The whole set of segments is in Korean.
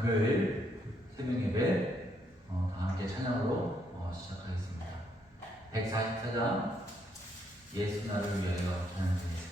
금요일 새벽 예배 다 함께 찬양으로 시작하겠습니다. 144장 예수 나를 위하여 찬양드리겠습니다. 예수 나를 위하여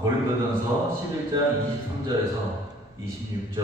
고린도전서 11장 23절에서 26절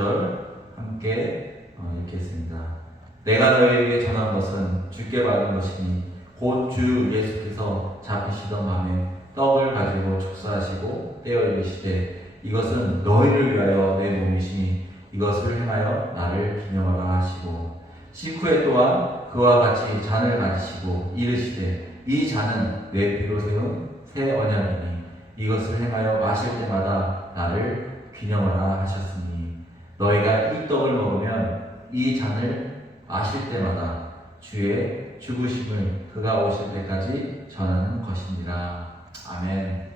함께 읽겠습니다. 내가 너희에게 전한 것은 주께 받은 것이니 곧 주 예수께서 잡히시던 밤에 떡을 가지고 축사하시고 떼어 이르시되 이것은 너희를 위하여 내 몸이시니 이것을 행하여 나를 기념하라 하시고 식후에 또한 그와 같이 잔을 가지시고 이르시되 이 잔은 내 피로 세운 새 언약이니 이것을 행하여 마실 때마다 나를 기념하라 하셨으니 너희가 이 떡을 먹으면 이 잔을 마실 때마다 주의 죽으심을 그가 오실 때까지 전하는 것이니라. 아멘.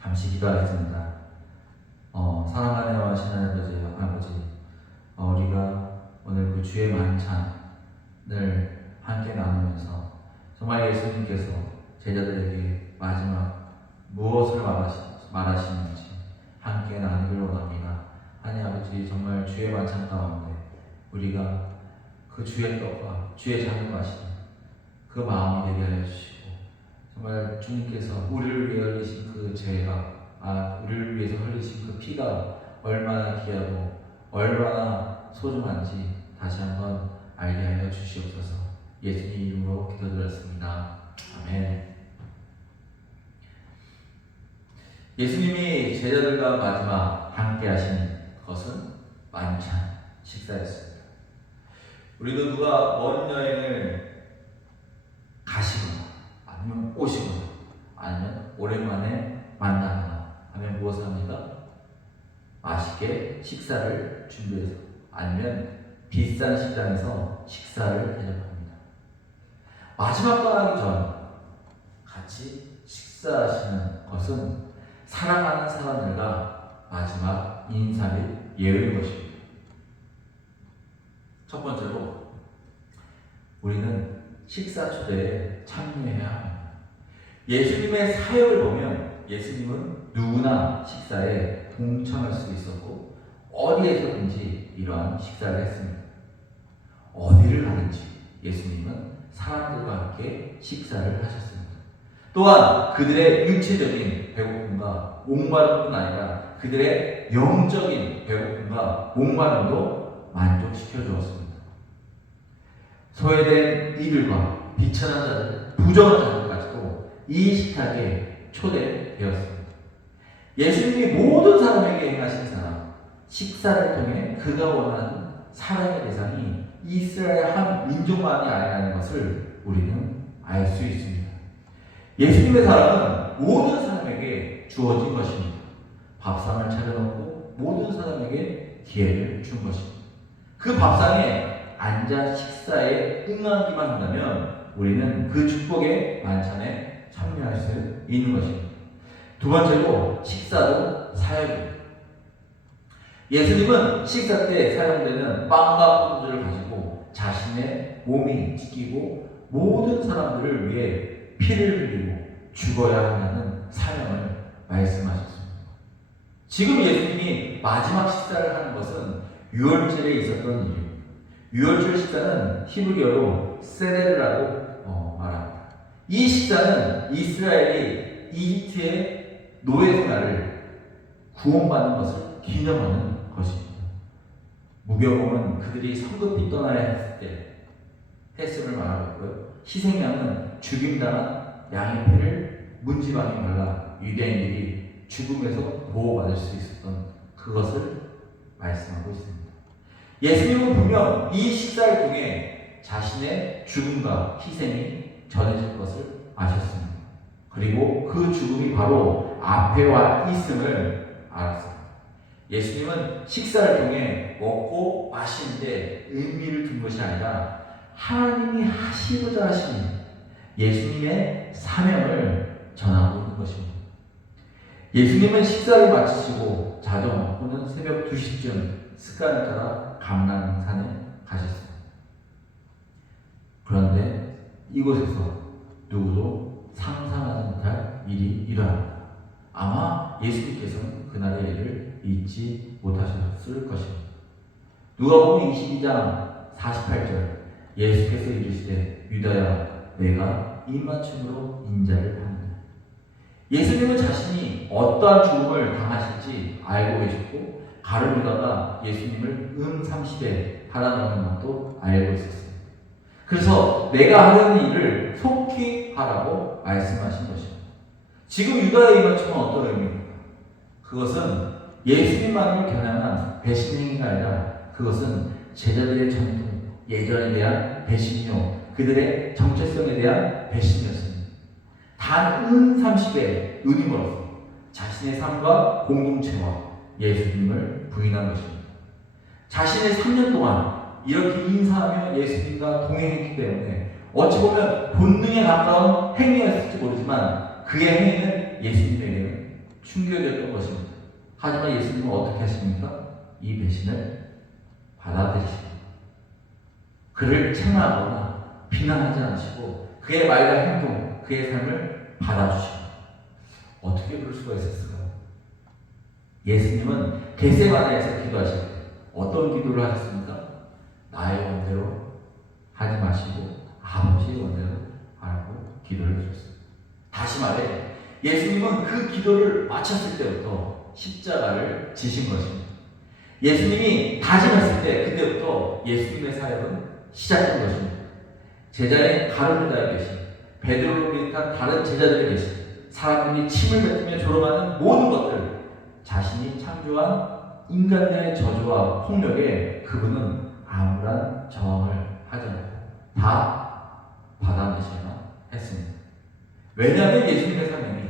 잠시 기도하겠습니다. 사랑하는 하나님 아버지, 우리가 오늘 그 주의 만찬을 함께 나누면서 정말 예수님께서 제자들에게 마지막 무엇을 말하시는지 함께 나누기를 원합니다. 하나님 아버지, 정말 주의 만찬 가운데 우리가 그 주의 떡과 주의 잔을 마시는 그 마음이 되게 하여 주시고 정말 주님께서 우리를 위해 흘리신 그 죄가 우리를 위해서 흘리신 그 피가 얼마나 귀하고 얼마나 소중한지 다시 한번 알게 하여 주시옵소서. 예수님 이름으로 기도드렸습니다. 아멘. 예수님이 제자들과 마지막 함께 하신 것은 만찬 식사였습니다. 우리도 누가 먼 여행을 가시거나 아니면 오시거나 아니면 오랜만에 만나거나 하면 무엇을 합니까? 맛있게 식사를 준비해서 아니면 비싼 식당에서 식사를 대접합니다. 마지막 떠나기 전 같이 식사하시는 것은 사랑하는 사람들과 마지막 인사 및 예의인 것입니다. 첫 번째로 우리는 식사 초대에 참여해야 합니다. 예수님의 사역을 보면 예수님은 누구나 식사에 동참할 수 있었고 어디에서든지 이러한 식사를 했습니다. 어디를 가든지 예수님은 사람들과 함께 식사를 하셨습니다. 또한 그들의 육체적인 배고픔과 목마름뿐 아니라 그들의 영적인 배고픔과 목마름도 만족시켜 주었습니다. 소외된 이들과 비천한 자들, 부정한 자들까지도 이 식탁에 초대되었습니다. 예수님이 모든 사람에게 행하신 사랑, 식사를 통해 그가 원하는 사랑의 대상이 이스라엘 한 민족만이 아니라는 것을 우리는 알 수 있습니다. 예수님의 사랑은 모든 사람에게 주어진 것입니다. 밥상을 차려놓고 모든 사람에게 기회를 준 것입니다. 그 밥상에 앉아 식사에 응하기만 한다면 우리는 그 축복의 만찬에 참여할 수 있는 것입니다. 두 번째로 식사도 사역입니다. 예수님은 식사 때 사용되는 빵과 포도주를 가지고 자신의 몸이 지키고 모든 사람들을 위해 피를 흘리고 죽어야 한다는 사명을 말씀하셨습니다. 지금 예수님이 마지막 식사를 하는 것은 유월절에 있었던 일입니다. 유월절 식사는 히브리어로 세레르라고 말합니다. 이 식사는 이스라엘이 이집트의 노예 생활을 구원받는 것을 기념하는 것입니다. 무교복은 그들이 성급히 떠나야 했을 때 횟수를 말하고 있고요. 희생양은 죽임당한 양의 피를 문지방에 발라 유대인들이 죽음에서 보호받을 수 있었던 그것을 말씀하고 있습니다. 예수님은 분명 이 식사를 통해 자신의 죽음과 희생이 전해질 것을 아셨습니다. 그리고 그 죽음이 바로 앞에 와 있음을 알았습니다. 예수님은 식사를 통해 먹고 마시는데 의미를 둔 것이 아니라 하나님이 하시고자 하신 예수님의 사명을 전하고 있는 것입니다. 예수님은 식사를 마치시고 자정 또는 새벽 2시쯤 습관을 따라 감람산에 가셨습니다. 그런데 이곳에서 누구도 상상하지 못할 일이 일어납니다. 아마 예수님께서는 그날의 일을 잊지 못하셨을 것입니다. 누가복음 22장 48절 예수께서 이르시되 유다야 내가 입맞춤으로 인자를 하느냐. 예수님은 자신이 어떠한 죽음을 당하실지 알고 계셨고 가르르다가 예수님을 30에 달아넣는 것도 알고 있었어요. 그래서 내가 하는 일을 속히 하라고 말씀하신 것입니다. 지금 유다의 이것처럼 어떤 의미입니까? 그것은 예수님만을 겨냥한 배신 행위가 아니라 그것은 제자들의 전통, 예전에 대한 배신이요, 그들의 정체성에 대한 배신이었습니다. 단 30에 눈이 멀어서 자신의 삶과 공동체와 예수님을 부인한 것입니다. 자신의 3년 동안 이렇게 인사하며 예수님과 동행했기 때문에 어찌 보면 본능에 가까운 행위였을지 모르지만 그의 행위는 예수님에게는 충격이었던 것입니다. 하지만 예수님은 어떻게 하십니까? 이 배신을 받아들이십니다. 그를 책망하거나 비난하지 않으시고 그의 말과 행동, 그의 삶을 받아주십니다. 어떻게 그럴 수가 있었을까요? 예수님은 겟세마네에서 기도하실 때 어떤 기도를 하셨습니까? 나의 원대로 하지 마시고 아버지의 원대로 하라고 기도를 해주셨습니다. 다시 말해 예수님은 그 기도를 마쳤을 때부터 십자가를 지신 것입니다. 예수님이 다짐했을 때 그때부터 예수님의 사역은 시작된 것입니다. 제자인 가룟유다에 계신 베드로를 비롯한 다른 제자들에 계신 사람들이 침을 뱉으며 조롱하는 모든 것들 자신이 창조한 인간의 저주와 폭력에 그분은 아무런 저항을 하지 않고 다 받아내셔야 했습니다. 왜냐하면 예수님의 사명이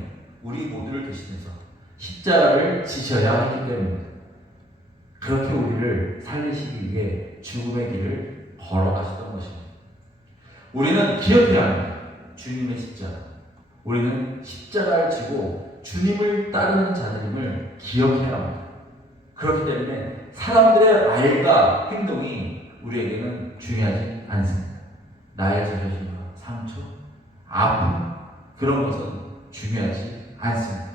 우리 모두를 대신해서 십자가를 지셔야 했기 때문입니다. 그렇게 우리를 살리시기 위해 죽음의 길을 걸어가셨던 것입니다. 우리는 기억해야 합니다. 주님의 십자가. 우리는 십자가를 지고 주님을 따르는 자들임을 기억해야 합니다. 그렇기 때문에 사람들의 말과 행동이 우리에게는 중요하지 않습니다. 나의 자존심과 상처, 아픔, 그런 것은 중요하지 않습니다.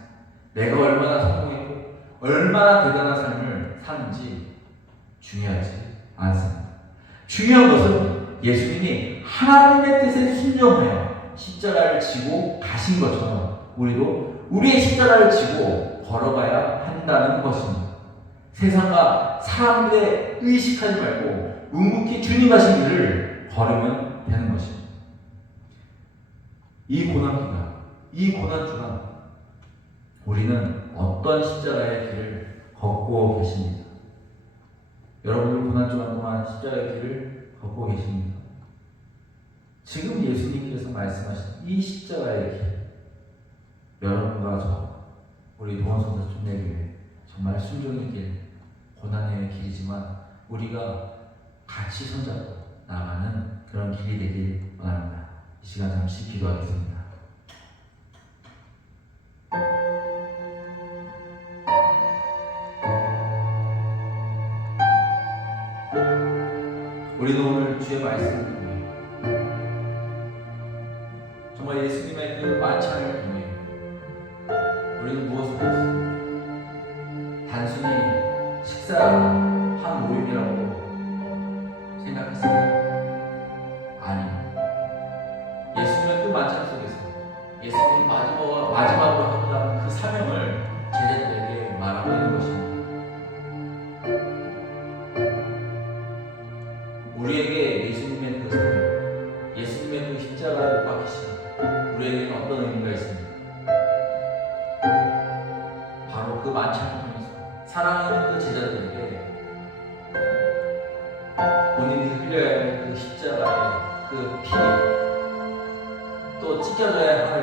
내가 얼마나 성공했고 얼마나 대단한 삶을 사는지 중요하지 않습니다. 중요한 것은 예수님이 하나님의 뜻에 순종하여 십자가를 지고 가신 것처럼 우리도 우리의 십자가를 지고 걸어가야 한다는 것입니다. 세상과 사람들의 의식하지 말고 묵묵히 주님 가신 길을 걸으면 되는 것입니다. 이 고난기간, 이 고난주간 우리는 어떤 십자가의 길을 걷고 계십니까? 여러분들 고난주간 동안 십자가의 길을 걷고 계십니까? 지금 예수님께서 말씀하신 이 십자가의 길, 여러분과 저, 우리 동원선사 촌내교회 정말 순종의 길, 고난의 길이지만 우리가 같이 손잡고 나아가는 그런 길이 되길 원합니다. 이 시간 잠시 기도하겠습니다. 우리도 오늘 주의 말씀을 통해 정말 예수님의 그 만찬을 통해 우리는 무엇을 했습니까? 단순히 식사한 모임이라고 생각했습니다. 아니, 예수님의 그 만찬 속에서 예수님이 마지막으로 하고자 그 사명을 제자들에게 말하고 있는 것입니다. 우리에게 예수님의 그 사명, 예수님의 그 십자가를 못 박히신 우리에게는 어떤 의미가 있습니까? 바로 그 만찬을 통해서 사랑하는 그 제자들에게 본인이 흘려야 할 그 십자가의 그 피, 또 찢겨져야 할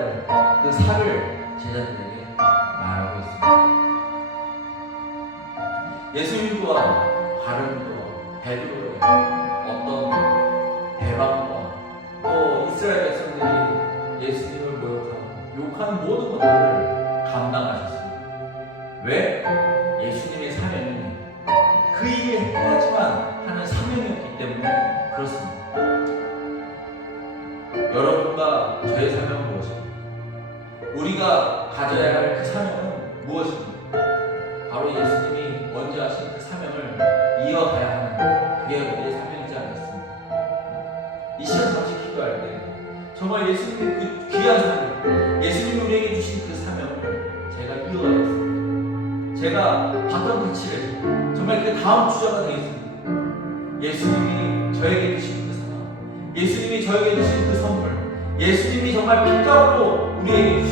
그 살을 제자들에게 말하고 있습니다. 예수님 또한 바르고 베드로의 어떤 대박과 또 이스라엘 백성들이 예수님을 모욕하고 욕하는 모든 것들을 감당하셨습니다. 왜? 예수님의 사명이 그 일을 해야지만 하는 사명이었기 때문에 그렇습니다. 여러분과 저의 사명은 무엇입니까? 우리가 가져야 할 그 사명은 무엇입니까? 바로 예수님이 먼저 하신 그 사명을 이어가야 하는 그게 우리의 사명이지 않겠습니까? 이 시간 잠시 기도할 때 정말 예수님의 그 귀한 사명, 예수님이 우리에게 주신 그 사명을 제가 봤던 그 집에서 정말 그 다음 주자가 되겠습니다. 예수님이 저에게 주신 그 사랑, 예수님이 저에게 주신 그 선물, 예수님이 정말 핏값으로 우리에게 주신